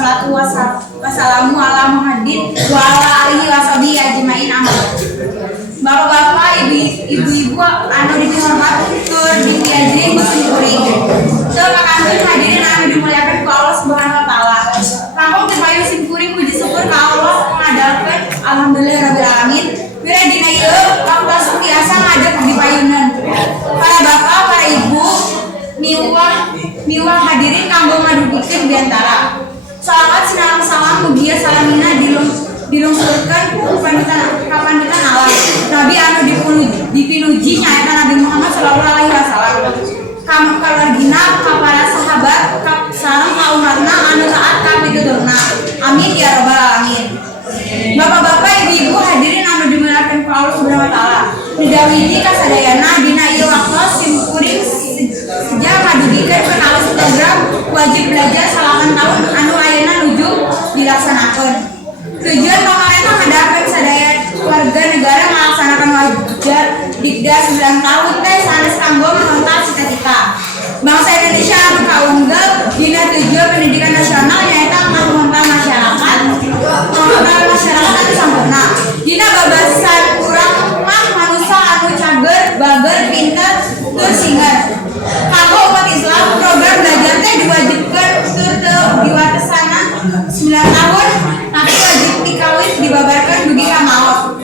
wassalatu wassalamu ala Muhammadin wa ala alihi washabihi ajmain amin. Bapak-bapak, ibu-ibu anu dihormati tur diajri kuring. Kakangkeun hadirin anu dimuliakan ku Allah Subhanahu wa taala. Langkung dipayu simkuring puji syukur ka Allah ngadalkeun alhamdulillahirabbil alamin. Wira dina ieu Allah tiasa ngajak dipayunan. Para bapak, para ibu, miwah hadirin kanggo ngadugikeun diantara salawat sinareng salam mugia salamina dilungsurkeun ku panutan Allah Nabi anu dipinuji nyaeta Nabi Muhammad sallallahu alaihi wasallam. Kamargina ka para sahabat sareng ka umatna anu taat ka pituturna. Amin ya rabbal alamin. Bapak-bapak, ibu-ibu hadirin anu dimuliakan ku Allah Subhanahu wa taala. Didawiji kasadayana dina ieu waktos simkuring seja ngadugikeun penalus program wajib belajar salapan tahun anu ayeuna nuju dilaksanakeun. Tujuan pemerintah ngadakeun sadaya warga negara melaksanakan wajib Dikda 9 tahun teh sanes kanggo menuntas cita-cita bangsa Indonesia